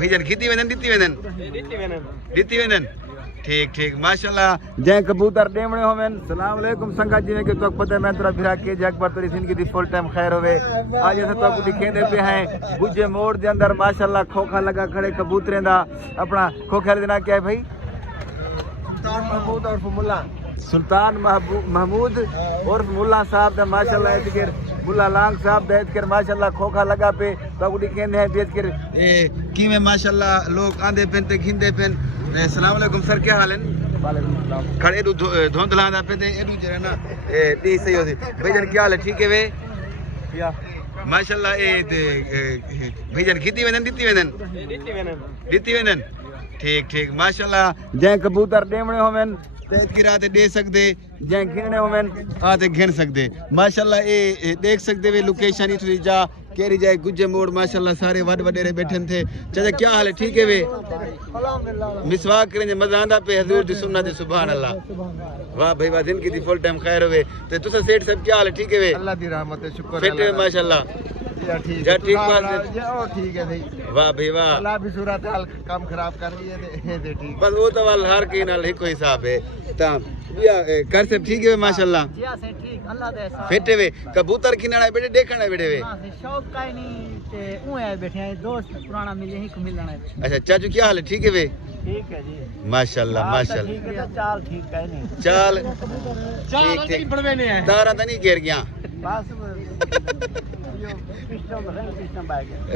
भईजन खिती वेंदन दिती वेंदन ठीक ठीक माशाल्लाह जय कबूतर डेमणे होवन सलाम अलैकुम संगा जी के तो पता मैं तेरा भिरा के जग पर तेरी जिंदगी दी फुल टाइम खैर होवे आज ऐसे तो आपको दिखेंदे पे हैं गुजे मोड़ दे अंदर माशाल्लाह खोखा लगा खड़े कबूतरें दा अपना खोखा देना क्या है भाई सुल्तान महमूद और मुल्ला साहब दा माशाल्लाह इधर मुल्ला लांग साहब दा इधर माशाल्लाह खोखा लगा पे तो दिखेंदे हैं बेच कर की में माशाल्लाह लोग आंदे पेन ते खिंदे पेन अस्सलाम वालेकुम सर क्या हाल है वालेकुम सलाम खड़े धुंधला दा पे ते एडू जरा ना दी सही होसी भाईजान क्या हाल है ठीक है वे या माशाल्लाह भाईजान खिती वेंदन दिती वेंदन ठीक ठीक माशाल्लाह जय कबूतर डेमणे होवन ते किराते दे सकदे जय घिरने होवन आते घिन सकदे माशाल्लाह ए देख सकदे वे लोकेशन इथरी जा केरी जाए गुज्जे मोड़ माशाल्लाह सारे वड वडेरे बैठन थे चाचा क्या हाल है ठीक है वे मिसवाक करें मजा आंदा पे हुजूर दी सुन्नत है सुभान अल्लाह वाह भाई वाह जिंदगी दी फुल टाइम खैर होवे ते तुसा सेठ साहब क्या हाल है ठीक है वे अल्लाह दी रहमत है शुक्र है फिट माशाल्लाह या ठीक है ठीक है भाई वाह भाई वाह अल्लाह भी सूरत हाल काम खराब कर रही है दे ठीक बस वो तो वाल हर के नाल एक हिसाब है ता या कर सब ठीक है माशाल्लाह जी हां से ठीक अल्लाह दे फिट वे कबूतर किनाड़ा बेटे देखना बेटे वे हां से शौक का नहीं ते ऊ है बैठे हैं दोस्त पुराना मिले ही को मिलना है अच्छा चाचू क्या हाल है ठीक है वे ठीक है जी माशाल्लाह माशाल्लाह ठीक है चाल ठीक है नहीं चाल ठीक बड़वे ने है तारा तो नहीं गिर गया बस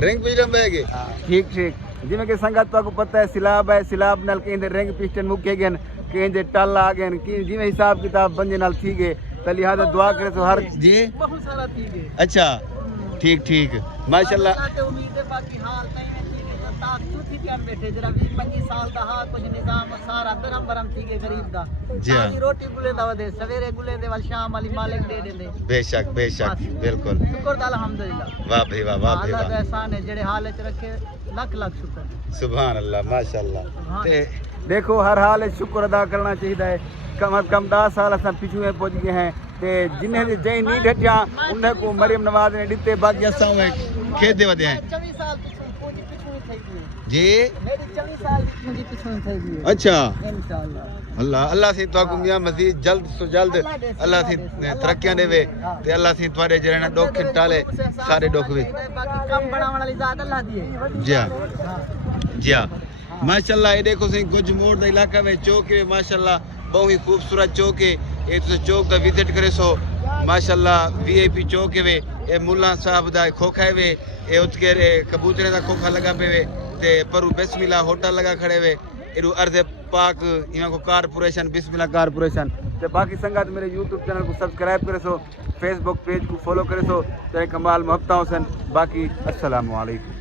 रिंग पिस्टन बैग ठीक ठीक जिमें के संगत तो आपको पता है सिलाब है सिलाब नाल के रिंग पिस्टन मुके गन के टल आ गए कि जिमें हिसाब किताब बंजे नाल थी गए तो लिहाजा दुआ करे तो हर जी बहुत सारा थी गए अच्छा ठीक ठीक माशाल्लाह उम्मीद है बाकी हाल नहीं है ठीक है ताक चौथी टाइम बैठे जरा 25 साल दा हा कुछ निजाम सारा दरम बरम थी गए गरीब दा जी रोटी गुले दा वदे सवेरे गुले दे वाल शाम वाली मालिक दे देंदे बेशक बिल्कुल शुक्र दा अल्हम्दुलिल्लाह वाह भाई वाह वाह अल्लाह दा एहसान है जेड़े हाल च रखे लाख लाख शुक्र सुभान अल्लाह माशाल्लाह ते देखो हर हाल शुक्र अदा करना चाहिए है कम अज कम 10 साल अस पिछू पहुंच गए हैं ते जिन्हें जै नी ढटिया उन्हें को मरियम नवाज ने दिते बाकी असा खेत दे वदे हैं 24 साल पिछू थई गई जी मेरी 24 साल पिछू थई गई अच्छा इंशाल्लाह अल्लाह से तो को मियां मजीद जल्द से जल्द अल्लाह से तरक्कियां देवे ते अल्लाह से तुम्हारे जरे दुख टाले सारे दुख वे बाकी काम बनाने वाली जात अल्लाह दी है जी हां माशाल्लाह ये देखो सही गुज मोड़ दा इलाका में चौक है माशाल्लाह बहुत ही खूबसूरत चौक है ये तो चौक का विजिट करे सो माशाल्लाह वीआईपी चौक है वे ए मुल्ला साहब दा खोखा है वे ए उतके कबूतरे दा खोखा लगा पे वे ते परू बिस्मिल्लाह होटल लगा खड़े वे इरु अर्ज़ पाक इमा को कारपोरेशन बिस्मिल्लाह कारपोरेशन ते बाकी संगत मेरे यूट्यूब चैनल को सब्सक्राइब करे सो फेसबुक पेज को फॉलो करे सो ते कमाल मोहब्बत हुसैन बाकी अस्सलाम वालेकुम।